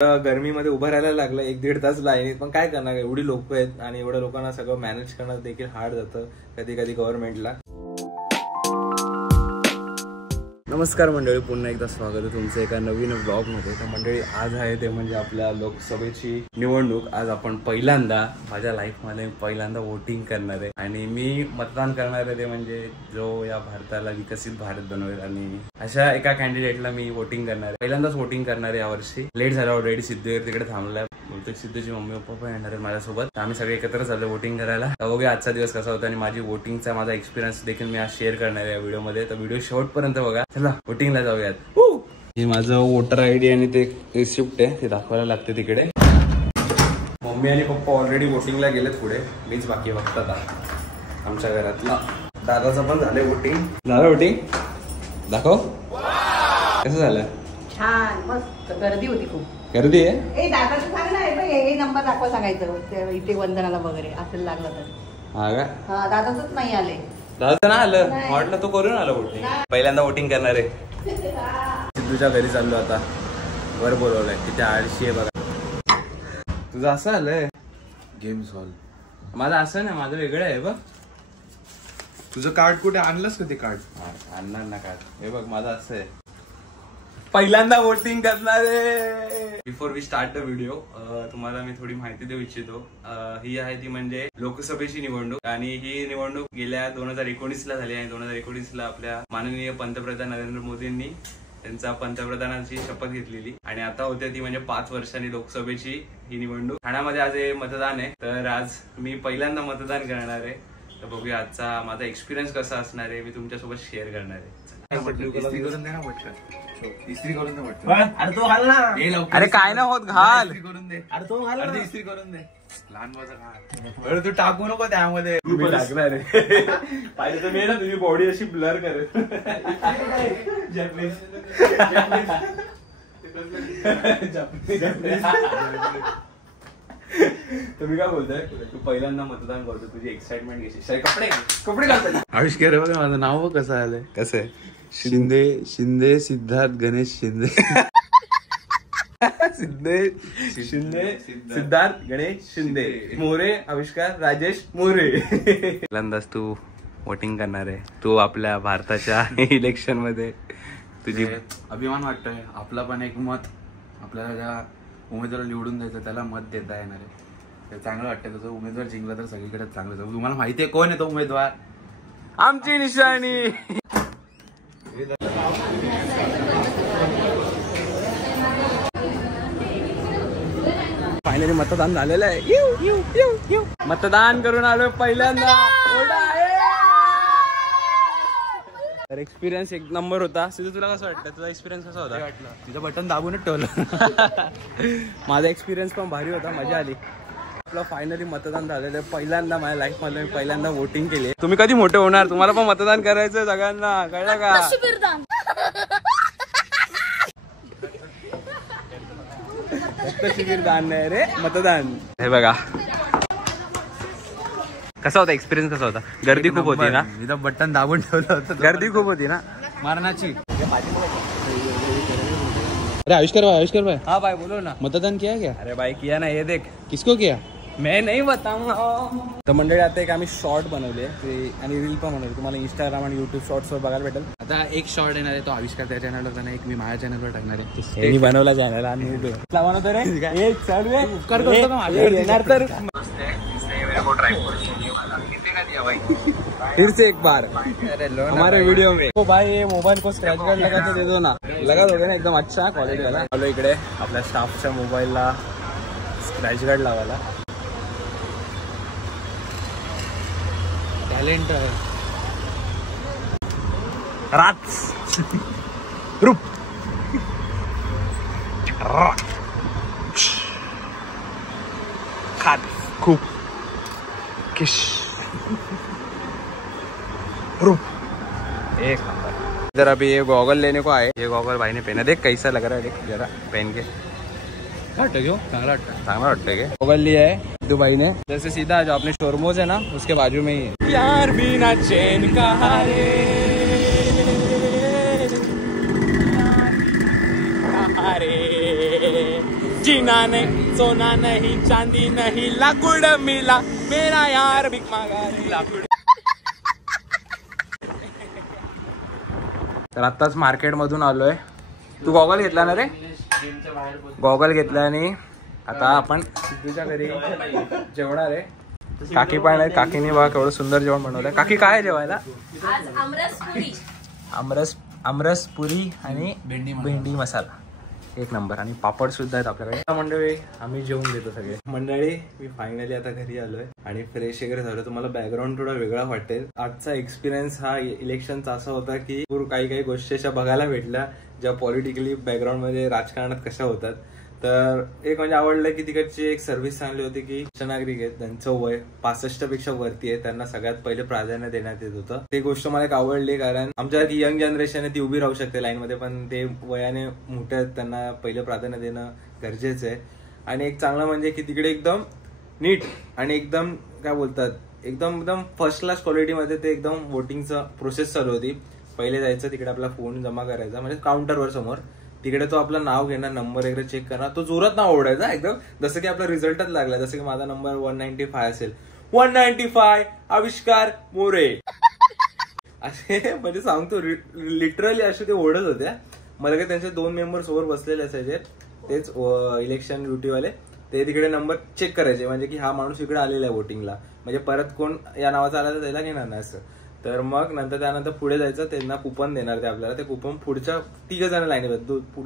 गरमीमध्ये उभं राहायला लागलं 1-1.5 तास लाईनीत. पण काय करणार, एवढी लोक आहेत आणि एवढ्या लोकांना सगळं मॅनेज करणं देखील हार्ड जातं कधी कधी गव्हर्नमेंटला. नमस्कार मंडळी, पुन्हा एकदा स्वागत आहे तुमचं एका नवीन ब्लॉगमध्ये. तर मंडळी, आज आहे ते म्हणजे आपल्या लोकसभेची निवडणूक. आज आपण पहिल्यांदा माझ्या लाईफमध्ये वोटिंग करणार आहे आणि मी मतदान करणार आहे ते म्हणजे जो या भारताला विकसित भारत बनवेल. आणि अशा एका कॅन्डिडेटला मी वोटिंग करणार आहे. पहिल्यांदाच वोटिंग करणार आहे यावर्षी. लेट झाला ऑलरेडी, सिद्धू तिकडे थांबलाय. बहुतेक सिद्धूची मम्मी पप्पा पण येणार आहे माझ्यासोबत. आम्ही सगळे एकत्र चाललो वोटिंग करायला. बघूया आजचा दिवस कसा होता आणि माझी वोटिंगचा माझा एक्सपिरियन्स देखील मी आज शेअर करणार आहे या व्हिडिओमध्ये. तर व्हिडिओ शेवटपर्यंत बघा. चला वोटिंगला जाऊयात. हे माझं वोटर आयडी आणि ते रिसिप्ट आहे, ते दाखवायला लागते तिकडे. मम्मी आणि पप्पा ऑलरेडी वोटिंगला गेलेत पुढे, मीच बाकी बघतात आमच्या घरातला. दादाचं पण झालंय वोटिंग. झालं वोटिंग? दाखव कसं झालं. छान मस्त गर्दी होती, खूप गर्दी आहे. ए दादाचं सांग ना, हे नंबर दाखवा सांगायचं इथे वंदनाला वगैरे असं लागलं तर. हा का? हा दादाच नाही आले. दादा ना आलं, म्हटलं तो करून आला वोटिंग. पहिल्यांदा वोटिंग करणार आहे. सिद्धूच्या घरी चाललो आता, वर बोलवलंय तिथे आळशी आहे बघा. तुझं असं आलंय गेम सॉल्व. माझं असं ना, माझं वेगळं आहे बघ. तुझं कार्ड कुठे आणलंस का ते कार्ड? आणणार ना कार्ड. हे बघ माझं असं आहे. पहिल्यांदा वोटिंग करणार आहे. Before we start the video तुम्हाला मी थोडी माहिती देऊ इच्छितो. ही आहे ती म्हणजे लोकसभेची निवडणूक आणि ही निवडणूक गेल्या 2019ला झाली आणि 2019ला आपल्या माननीय पंतप्रधान नरेंद्र मोदींनी त्यांचा पंतप्रधानाची शपथ घेतलेली आणि आता होते ती म्हणजे 5 वर्षांनी लोकसभेची ही निवडणूक. ठाण्यामध्ये आज हे मतदान आहे. तर आज मी पहिल्यांदा मतदान करणार आहे. तर बघूया आजचा माझा एक्सपिरियन्स कसा असणार आहे, मी तुमच्यासोबत शेअर करणार आहे. इस्त्री करून दे ना पटकन. इस्त्री करून दे पटकन. अरे तो घाल ना. अरे काय ना होत, घाल. इस्त्री करून दे. अरे तो घाल ना. इस्त्री करून दे. लहान माझा घाल. अरे तू टाकू नको त्यामध्ये. मी लागणार आहे. पाहिजे तर मी ना तुझी बॉडी अशी ब्लर करेल. तुम्ही काय बोलताय? तू पहिल्यांदा मतदान करतो, तुझी एक्साइटमेंट घेशील. कपडे घालतो. आविष्कार बघा माझं नाव कसं आलंय. कसं आहे? शिंदे सिद्धार्थ गणेश शिंदे. सिद्धार्थ गणेश शिंदे. मोरे आविष्कार राजेश मोरे. पहिल्यांदाच तू वोटिंग करणार आहे. तू आपल्या भारताच्या इलेक्शन मध्ये तुझी अभिमान वाटतोय. आपला पण एक मत, आपल्याला ज्या उमेदवाराला निवडून द्यायचं त्याला मत देता येणार आहे. ते चांगलं वाटतंय. तसं उमेदवार जिंकला तर सगळीकडे चांगलं. तुम्हाला माहिती आहे कोण आहे तो उमेदवार? आमची निशाणी. फायनली मतदान झालेलं आहे. मतदान करून आलोय पहिल्यांदा. तर एक्सपिरियन्स एक नंबर होता. सिद्धू तुला कसं वाटतं? तुझा एक्सपिरियन्स कसा होता? तिचं बटन दाबूनच ठेवलं. माझा एक्सपिरियन्स पण भारी होता, मजा आली. आपलं फायनली मतदान झालेलं आहे. पहिल्यांदा माझ्या लाईफ मध्ये मी पहिल्यांदा वोटिंग केली. तुम्ही कधी मोठे होणार? तुम्हाला पण मतदान करायचं सगळ्यांना, कळलं का? फक्त शिबिरदान नाही रे, मतदान. हे बघा कसा होता एक्सपिरियन्स, कसा होता? गर्दी खूप होती ना? तिथं बटन दाबून ठेवलं होतं. गर्दी खूप होती ना मारणाची. अरे आविष्कार भाई. हाँ भाई बोलो ना. मतदान किया क्या? अरे भाई किया ना, ये देख. किसको किया? मैं नहीं बताऊंगा. तर मंडळी आता एक आम्ही शॉर्ट बनवले आणि रील पण बनवले. तुम्हाला इंस्टाग्राम आणि युट्यूब शॉर्ट्स वर बघायला भेटेल. आता एक शॉर्ट येणार आहे, तो आविष्कार त्या चॅनलवर जाणार, एक मी माझ्या चॅनलवर टाकणार आहे. मी बनवला चॅनल आणि बनवतो रे. उपकार करतो का माझ्यावर? येणार तर फिर से एक बार हमारे वीडियो में. ओ भाई ये मोबाईल को स्क्रॅच कार्ड लगा के दे दो ना. लगा दोगे ना एकदम अच्छा क्वालिटी वाला. आलो इकडे आपल्या स्टाफच्या मोबाईलला स्क्रॅच गार्ड लावायला. टॅलेंट रात रूप खात खूप किश रूप एक नंबर. इधर अभी ये गॉगल लेने को आए. ये गॉगल भाई ने पहना, देख कैसा लग रहा है. देख जरा पहन के चांगला वाटतं के. गॉगल लिया है सिद्धू भाई ने. जैसे सीधा जो अपने शोरूमोज है ना उसके बाजू में ही है. यार बिना चैन का है जीना नहीं सोना नहीं चांदी नहीं लाकूड मिला मेरा यार भिक मागा रे लाकूड. तर आत्ताच मार्केट मधून आलोय. तू गॉगल घेतला ना रे? गॉगल घेतला आणि आता आपण सिद्धूच्या घरी जेवणार आहे. काकी पण आहे. काकीने बघा केवढं सुंदर जेवण बनवलंय. काकी काय आहे जेवायला? आमरस पुरी आणि भेंडी मसाला एक नंबर आणि पापड सुद्धा आहेत आपल्याकडे. मंडळी आम्ही जेवून घेतो सगळे. मंडळी मी फायनली आता घरी आलोय आणि फ्रेश वगैरे झालं. तुम्हाला बॅकग्राऊंड थोडा वेगळा वाटेल. आजचा एक्सपिरियन्स हा इलेक्शनचा असा होता की काही गोष्टी अशा बघायला भेटल्या ज्या पॉलिटिकली बॅकग्राऊंड मध्ये राजकारणात कशा होतात. तर एक म्हणजे आवडलं की तिकडची एक सर्व्हिस चांगली होती की ज्येष्ठ नागरिक आहेत त्यांचं वय 65 पेक्षा वरती आहे त्यांना सगळ्यात पहिले प्राधान्य देण्यात येत होतं. ती गोष्ट मला एक आवडली कारण आमच्या यंग जनरेशन आहे ती उभी राहू शकते लाईन मध्ये पण ते वयाने मोठे आहेत त्यांना पहिले प्राधान्य देणं गरजेचं आहे. आणि एक चांगलं म्हणजे की तिकडे एकदम नीट आणि एकदम काय बोलतात एकदम फर्स्ट क्लास क्वालिटीमध्ये ते एकदम वोटिंगचं प्रोसेस चालू होती. पहिले जायचं तिकडे आपला फोन जमा करायचा म्हणजे काउंटरवर समोर तिकडे तो आपलं नाव घेणार नंबर वगैरे चेक करणार तो जोरात नाव ओढायचा एकदम जसं की आपला रिझल्टच लागला. जसं की माझा नंबर 195 असेल 195 आविष्कार मोरे असे म्हणजे सांगतो लिटरली असे ते ओढत होत्या. मला काही त्यांचे 2 मेंबर सोबत बसलेले असायचे तेच इलेक्शन ड्युटीवाले ते तिकडे नंबर चेक करायचे म्हणजे की हा माणूस इकडे आलेला आहे वोटिंगला म्हणजे परत कोण या नावाचा आला तर त्याला घेणार नाही असं. तर मग त्यानंतर पुढे जायचं त्यांना कुपन देणार ते आपल्याला. ते कुपन पुढच्या 3 जण लाईनीवर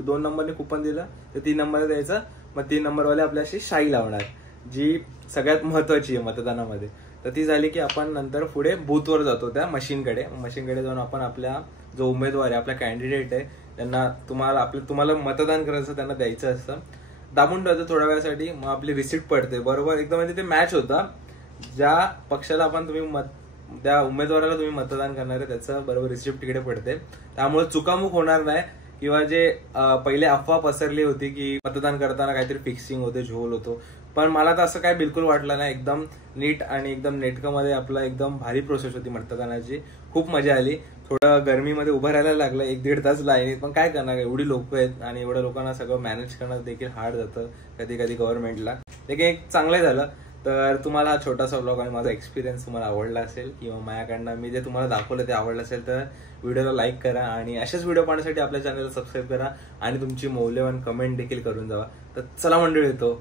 2 नंबरने कुपन दिलं तर 3 नंबर द्यायचं. मग 3 नंबरवाले आपल्याशी शाई लावणार जी सगळ्यात महत्वाची आहे मतदानामध्ये. तर ती झाली की आपण नंतर पुढे बूथवर जातो त्या मशीनकडे जाऊन आपण आपल्या जो उमेदवार आहे आपला कॅन्डिडेट आहे त्यांना तुम्हाला मतदान करायचं त्यांना द्यायचं असतं. दाबून ठेवायचं थोड्या वेळासाठी. मग आपली रिसिप्ट पडते बरोबर एकदम म्हणजे ते मॅच होता ज्या पक्षाला तुम्ही त्या उमेदवाराला तुम्ही मतदान करणार आहे त्याचं बरोबर रिसिप्ट तिकडे पडते. त्यामुळे चुकामुक होणार नाही किंवा जे पहिले अफवा पसरली होती की मतदान करताना काहीतरी फिक्सिंग होते झोल होतो पण मला तर असं काय बिलकुल वाटलं नाही. एकदम नीट आणि एकदम नेटकं मध्ये आपला एकदम भारी प्रोसेस होती मतदानाची. खूप मजा आली. थोडं गरमीमध्ये उभं राहायला लागलं 1-1.5 तास लाईनीत पण काय करणार एवढी लोक आहेत आणि एवढ्या लोकांना सगळं मॅनेज करणं देखील हार्ड जातं कधी कधी गव्हर्नमेंटला. ते एक चांगलं झालं. तर तुम्हाला हा छोटासा व्लॉग आणि माझा एक्सपिरियन्स तुम्हाला आवडला असेल किंवा माझ्याकडनं मी जे तुम्हाला दाखवलं ते आवडलं असेल तर व्हिडिओला लाईक करा आणि असेच व्हिडिओ पाहण्यासाठी आपल्या चॅनलला सबस्क्राईब करा आणि तुमची मौल्यवान कमेंट देखील करून जावा. तर चला मंडळी येतो